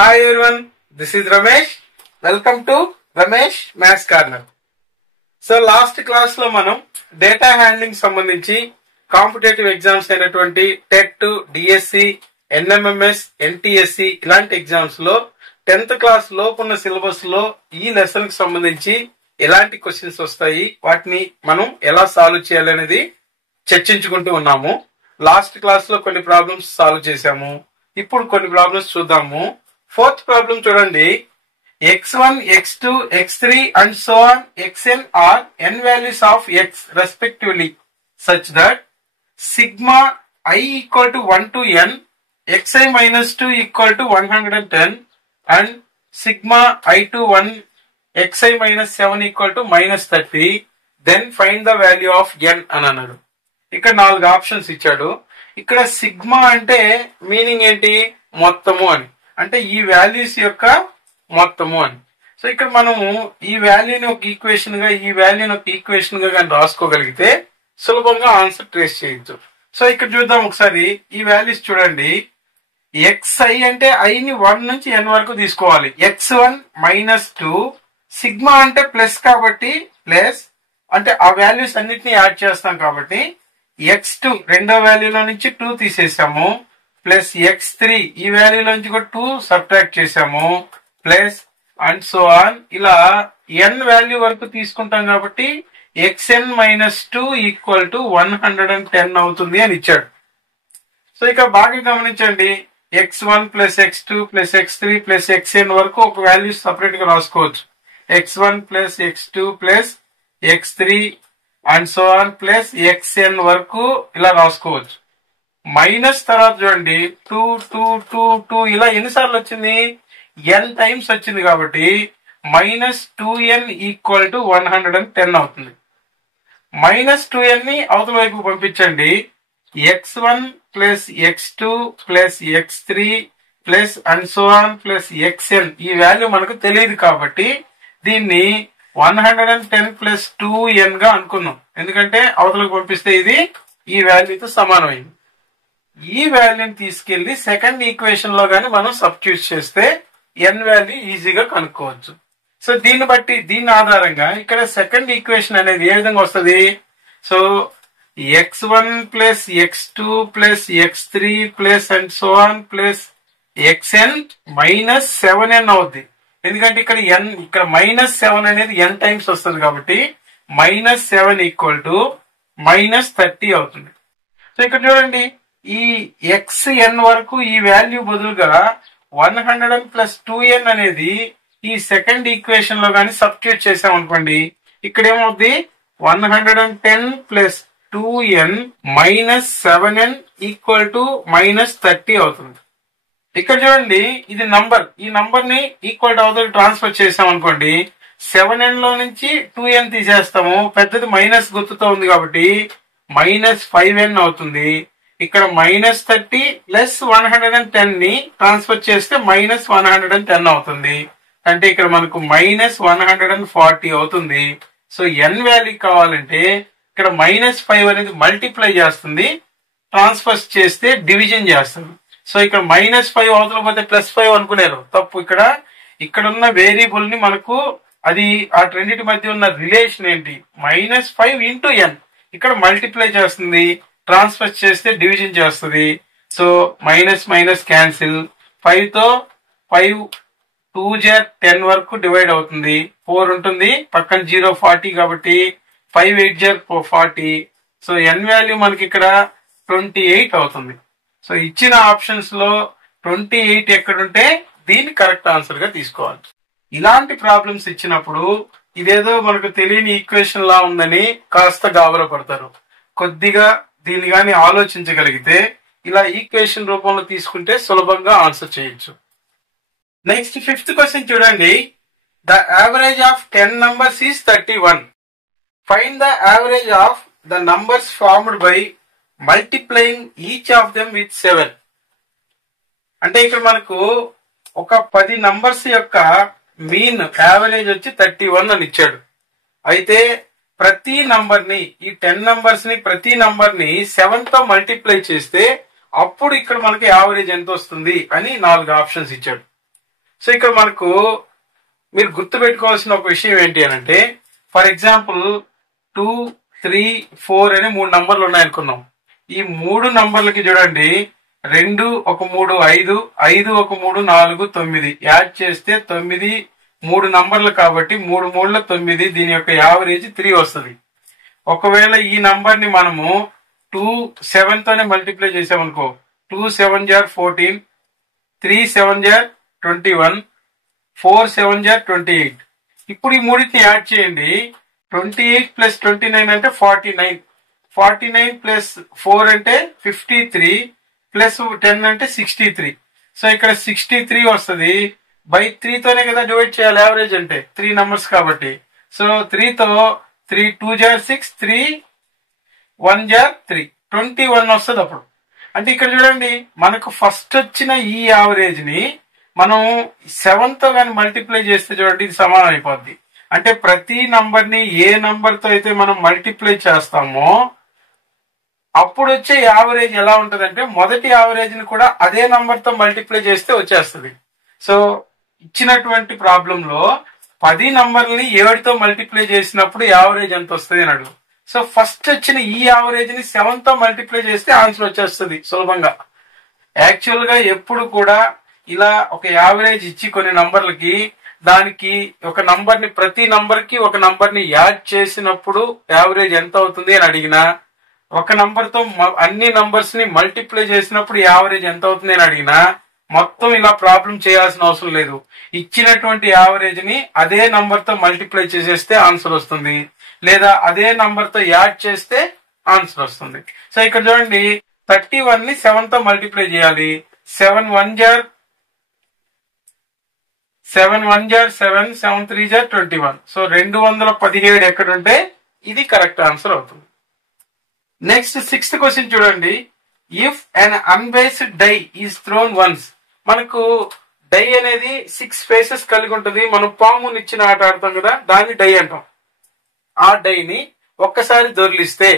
Hi everyone, this is Ramesh. Welcome to Ramesh Maths Corner. So last class లో మనం data handling సంబంధించి competitive exams అయినటువంటి TET, DSC, NMMS, NTSC ఇలాంటి exams లో 10th class లోపున్న syllabus లో ఈ lesson కి సంబంధించి ఎలాంటి క్వశ్చన్స్ వస్తాయి, వాటిని మనం ఎలా సాల్వ్ చేయాలి అనేది చర్చించుకుంటూ ఉన్నాము. లాస్ట్ క్లాస్ లో కొన్ని ప్రాబ్లమ్స్ సాల్వ్ చేశాము. ఇప్పుడు కొన్ని ప్రాబ్లమ్స్ చూద్దాము. 4th ప్రాబ్లం చూడండి. x1, x2, x3 and so on xn are n values of x respectively such that sigma I equal to 1 to n xi minus 2 equal to 110 and sigma I to 1 xi minus 7 equal to minus 30. Then find the value of n అని అన్నాడు. ఇక్కడ 4 options ఇచ్చాడు. ఇక్కడ sigma అంటే meaning ఏంటి? మొత్తము అని, అంటే ఈ వాల్యూస్ యొక్క మొత్తము అని. సో ఇక్కడ మనము ఈ వాల్యూని ఒక ఈక్వేషన్ గా, ఈ వాల్యూని ఒక ఈక్వేషన్ గా కానీ రాసుకోగలిగితే సులభంగా ఆన్సర్ ట్రేస్ చేయొచ్చు. సో ఇక్కడ చూద్దాం ఒకసారి. ఈ వాల్యూస్ చూడండి. xi అంటే i ని 1 నుంచి n వరకు తీసుకోవాలి. x1 మైనస్ 2, సిగ్మా అంటే ప్లస్ కాబట్టి ప్లస్, అంటే ఆ వాల్యూస్ అన్నిటిని యాడ్ చేస్తాం కాబట్టి x2 రెండో వాల్యూలో నుంచి 2 తీసేసాము, ప్లస్ x3 ఈ వాల్యూలో నుంచి కూడా 2 సబ్ట్రాక్ట్ చేసాము, ప్లస్ అండ్ సో ఆన్ ఇలా n వాల్యూ వరకు తీసుకుంటాం కాబట్టి xn మైనస్ 2 ఈక్వల్ టు 110 అవుతుంది అని ఇచ్చాడు. సో ఇక్కడ బాగా గమనించండి. x1 plus x2 plus x3 plus xn వరకు ఒక వాల్యూ సపరేట్ గా రాసుకోవచ్చు. x1 plus x2 plus x3 and so on plus xn వరకు ఇలా రాసుకోవచ్చు. మైనస్ తర్వాత చూడండి 2 2 2 2 ఇలా ఎన్నిసార్లు వచ్చింది? n టైమ్స్ వచ్చింది కాబట్టి మైనస్ 2n ఈక్వల్ టు 110 అవుతుంది. మైనస్ 2n ని అవతల వైపు పంపించండి. x1 plus x2 plus x3 plus and so on plus xn ఈ వాల్యూ మనకు తెలియదు కాబట్టి దీన్ని 110 ప్లస్ 2n గా అనుకున్నాం. ఎందుకంటే అవతలకు పంపిస్తే ఇది ఈ వాల్యూతో సమానమైంది. ఈ వాల్యూని తీసుకెళ్లి సెకండ్ ఈక్వేషన్ లో గానీ మనం సబ్స్టిట్యూట్ చేస్తే n వాల్యూ ఈజీగా కనుక్కోవచ్చు. సో దీన్ని బట్టి, దీని ఆధారంగా ఇక్కడ సెకండ్ ఈక్వేషన్ అనేది ఏ విధంగా వస్తుంది? So x1 plus x2 plus x3 plus and so on plus xn minus 7n అవుద్ది. ఎందుకంటే ఇక్కడ మైనస్ 7 అనేది n టైమ్స్ వస్తుంది కాబట్టి మైనస్ 7 ఈక్వల్ టు మైనస్ 30 అవుతుంది. సో ఇక్కడ చూడండి, ఈ xn వరకు ఈ వాల్యూ బదులుగా 100 ప్లస్ 2n అనేది ఈ సెకండ్ ఈక్వేషన్ లో గానీ సబ్స్టిట్యూట్ చేసాం అనుకోండి, ఇక్కడ ఏమవుద్ది? 110 plus 2n minus 7n equal to minus 30 అవుతుంది. ఇక్కడ చూడండి, ఇది నంబర్, ఈ నంబర్ ని ఈక్వల్ టు అవతల ట్రాన్స్ఫర్ చేసాం అనుకోండి, 7n లో నుంచి 2n తీసేస్తాము, పెద్దది మైనస్ గుర్తుతో ఉంది కాబట్టి మైనస్ 5n అవుతుంది. ఇక్కడ మైనస్ 30 ప్లస్ 110 ని ట్రాన్స్ఫర్ చేస్తే మైనస్ 110 అవుతుంది. అంటే ఇక్కడ మనకు మైనస్ 140 అవుతుంది. సో n వాల్యూ కావాలంటే ఇక్కడ మైనస్ 5 అనేది మల్టిప్లై చేస్తుంది, ట్రాన్స్ఫర్ చేస్తే డివిజన్ చేస్తుంది. సో ఇక్కడ మైనస్ 5 అవతల పోతే ప్లస్ 5 అనుకునేరు, తప్పు. ఇక్కడ ఉన్న వేరియబుల్ ని మనకు అది ఆ రెండింటి మధ్య ఉన్న రిలేషన్ ఏంటి? Minus 5 into n. ఇక్కడ మల్టిప్లై చేస్తుంది, ట్రాన్స్ఫర్ చేస్తే డివిజన్ చేస్తుంది. సో మైనస్ మైనస్ క్యాన్సిల్, 5 తో 5 2 జర్ 10 వరకు డివైడ్ అవుతుంది, 4 ఉంటుంది, పక్కన 0 40 కాబట్టి 5 8 జర్ 40. సో n వాల్యూ మనకి ఇక్కడ 28 అవుతుంది. సో ఇచ్చిన ఆప్షన్స్ లో 28 ఎక్కడుంటే దీన్ని కరెక్ట్ ఆన్సర్ గా తీసుకోవాలి. ఇలాంటి ప్రాబ్లమ్స్ ఇచ్చినప్పుడు ఇదేదో మనకు తెలియని ఈక్వేషన్ లా ఉందని కాస్త గాబరా పడతారు. కొద్దిగా దీన్ని గాని ఆలోచించగలిగితే ఇలా ఈక్వేషన్ రూపంలో తీసుకుంటే సులభంగా ఆన్సర్ చేయొచ్చు. నెక్స్ట్ 5th క్వశ్చన్ చూడండి. The average of 10 numbers is 31. Find the average of the numbers formed by multiplying each of them with 7. అంటే ఇక్కడ మనకు ఒక 10 నంబర్స్ యొక్క మీన్ యావరేజ్ వచ్చి 31 అని ఇచ్చాడు. అయితే ప్రతి నంబర్ ని, ఈ 10 నంబర్స్ ని ప్రతి నంబర్ ని 7 తో మల్టిప్లై చేస్తే అప్పుడు ఇక్కడ మనకి యావరేజ్ ఎంత వస్తుంది అని 4 ఆప్షన్స్ ఇచ్చాడు. సో ఇక్కడ మనకు మీరు గుర్తు పెట్టుకోవాల్సిన ఒక విషయం ఏంటి అని అంటే, ఫర్ ఎగ్జాంపుల్ 2, 3, 4 అనే 3 నంబర్లు ఉన్నాయనుకున్నాం. ఈ 3 నంబర్లకి చూడండి 2 ఒక 3 5, 5 ఒక 3 4 9 యాడ్ చేస్తే 9 3 నంబర్లు కాబట్టి 3 3ల 9, దీని యొక్క యావరేజ్ 3 వస్తుంది. ఒకవేళ ఈ నంబర్ ని మనము 2 7 తోనే మల్టిప్లై చేసామనుకో, 2 7 jar 14, 3 7 jar 21, 4 7 jar 28. ఇప్పుడు ఈ మూడింటిని యాడ్ చేయండి. 28 ప్లస్ 29 అంటే 49, 49 ప్లస్ 4 అంటే 53, ప్లస్ 10 అంటే 63. సో ఇక్కడ 63 వస్తుంది. బై 3 తోనే కదా డివైడ్ చేయాలి యావరేజ్ అంటే, 3 నంబర్స్ కాబట్టి. సో 3 తో 3 2 jar 6, 3 1 jar 3, 21 వస్తుంది అప్పుడు. అంటే ఇక్కడ చూడండి మనకు ఫస్ట్ వచ్చిన ఈ యావరేజ్ ని మనం 7 తో కానీ మల్టిప్లై చేస్తే చూడండి ఇది సమానం అయిపోద్ది. అంటే ప్రతి నంబర్ ని ఏ నంబర్ తో అయితే మనం మల్టిప్లై చేస్తామో అప్పుడు వచ్చే యావరేజ్ ఎలా ఉంటది అంటే, మొదటి యావరేజ్ ని కూడా అదే నంబర్ తో మల్టిప్లై చేస్తే వచ్చేస్తుంది. సో ఇచ్చినటువంటి ప్రాబ్లం లో 10 నంబర్ని 7తో మల్టిప్లై చేసినప్పుడు యావరేజ్ ఎంత వస్తుంది అని అడుగు. సో ఫస్ట్ వచ్చిన ఈ యావరేజ్ ని 7 తో మల్టిప్లై చేస్తే ఆన్సర్ వచ్చేస్తుంది సులభంగా. యాక్చువల్ గా ఎప్పుడు కూడా ఇలా ఒక యావరేజ్ ఇచ్చి కొన్ని నంబర్లకి దానికి ఒక నంబర్ ని ప్రతి నంబర్ కి ఒక నంబర్ ని యాడ్ చేసినప్పుడు యావరేజ్ ఎంత అవుతుంది అని అడిగినా, ఒక నంబర్ తో అన్ని నంబర్స్ ని మల్టిప్లై చేసినప్పుడు యావరేజ్ ఎంత అవుతుంది అని అడిగినా మొత్తం ఇలా ప్రాబ్లం చేయాల్సిన అవసరం లేదు. ఇచ్చినటువంటి యావరేజ్ ని అదే నంబర్ తో మల్టిప్లై చేసేస్తే ఆన్సర్ వస్తుంది, లేదా అదే నంబర్ తో యాడ్ చేస్తే ఆన్సర్ వస్తుంది. సో ఇక్కడ చూడండి 31 ని 7 తో మల్టిప్లై చేయాలి. 7 1 jar 7 7, 7 3 jar 21. సో 217 ఎక్కడుంటే ఇది కరెక్ట్ ఆన్సర్ అవుతుంది. నెక్స్ట్ 6th క్వశ్చన్ చూడండి. If an unbiased die is thrown once. మనకు డై అనేది 6 ఫేసెస్ కలిగి ఉంటుంది. మనం పాము నిచ్చిన ఆట ఆడతాం కదా, దాన్ని డై అంటాం. ఆ డైని ఒక్కసారి దొర్లిస్తే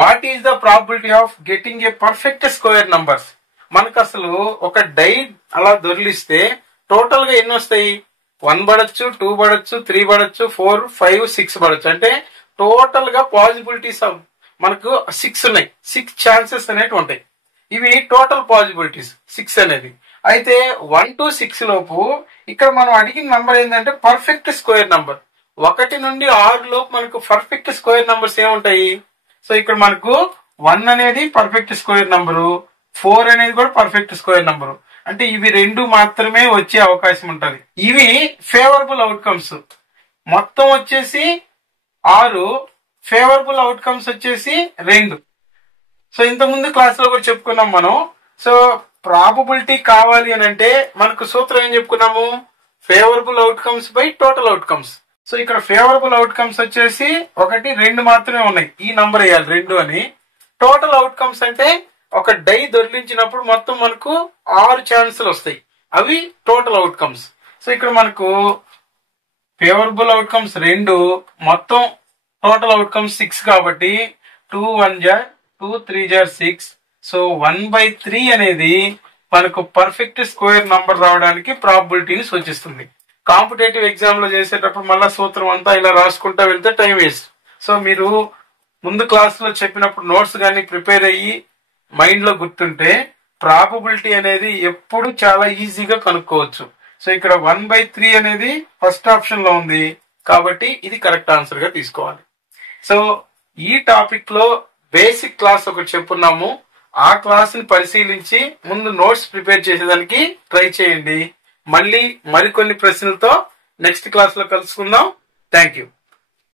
what is the probability of getting a perfect square numbers. మనకు అసలు ఒక డై అలా దొర్లిస్తే టోటల్ గా ఎన్ని వస్తాయి? 1 పడచ్చు, 2 పడచ్చు, 3 పడచ్చు, 4 5 6 పడచ్చు. అంటే టోటల్ గా పాసిబిలిటీస్ మనకు 6 ఉన్నాయి. 6 ఛాన్సెస్ అనేవి ఉంటాయి. ఇవి టోటల్ పాసిబిలిటీస్ 6 అనేది. అయితే 1 to 6 లోపు ఇక్కడ మనం అడిగిన నంబర్ ఏంటంటే పర్ఫెక్ట్ స్క్వేర్ నంబర్. 1 నుండి 6 లోపు మనకు పర్ఫెక్ట్ స్క్వేర్ నంబర్స్ ఏముంటాయి? సో ఇక్కడ మనకు 1 అనేది పర్ఫెక్ట్ స్క్వేర్ నంబరు, 4 అనేది కూడా పర్ఫెక్ట్ స్క్వేర్ నంబరు. అంటే ఇవి 2 మాత్రమే వచ్చే అవకాశం ఉంటది. ఇవి ఫేవరబుల్ అవుట్కమ్స్. మొత్తం వచ్చేసి 6, ఫేవరబుల్ అవుట్కమ్స్ వచ్చేసి 2. సో ఇంతకుముందు క్లాస్ లో కూడా చెప్పుకున్నాం మనం. సో ప్రాబబిలిటీ కావాలి అని అంటే మనకు సూత్రం ఏం చెప్పుకున్నాము? Favourable outcomes by total outcomes. So ఇక్కడ ఫేవరబుల్ అవుట్కమ్స్ వచ్చేసి 1 2 మాత్రమే ఉన్నాయి. ఈ నంబర్ వేయాలి 2 అని. టోటల్ అవుట్కమ్స్ అంటే ఒక డై దొర్లించినప్పుడు మొత్తం మనకు 6 ఛాన్సులు వస్తాయి. అవి టోటల్ అవుట్కమ్స్. సో ఇక్కడ మనకు ఫేవరబుల్ అవుట్కమ్స్ 2, మొత్తం టోటల్ అవుట్కమ్స్ 6 కాబట్టి 2 1 jar 2 3 jar 6. సో 1/3 అనేది మనకు పర్ఫెక్ట్ స్క్వేర్ నంబర్ రావడానికి ప్రాబిలిటీని సూచిస్తుంది. కాంపిటేటివ్ ఎగ్జామ్ లో చేసేటప్పుడు మళ్ళా సూత్రం అంతా ఇలా రాసుకుంటా వెళ్తే టైం వేస్ట్. సో మీరు ముందు క్లాస్ లో చెప్పినప్పుడు నోట్స్ కానీ ప్రిపేర్ అయ్యి మైండ్ లో గుర్తుంటే ప్రాబబిలిటీ అనేది ఎప్పుడు చాలా ఈజీగా కనుక్కోవచ్చు. సో ఇక్కడ 1/3 అనేది ఫస్ట్ ఆప్షన్ లో ఉంది కాబట్టి ఇది కరెక్ట్ ఆన్సర్ గా తీసుకోవాలి. సో ఈ టాపిక్ లో బేసిక్ క్లాస్ ఒకటి చెప్పున్నాము. ఆ క్లాస్ ని పరిశీలించి ముందు నోట్స్ ప్రిపేర్ చేసేదానికి ట్రై చేయండి. మళ్ళీ మరికొన్ని ప్రశ్నలతో నెక్స్ట్ క్లాస్ లో కలుసుకుందాం. Thank you.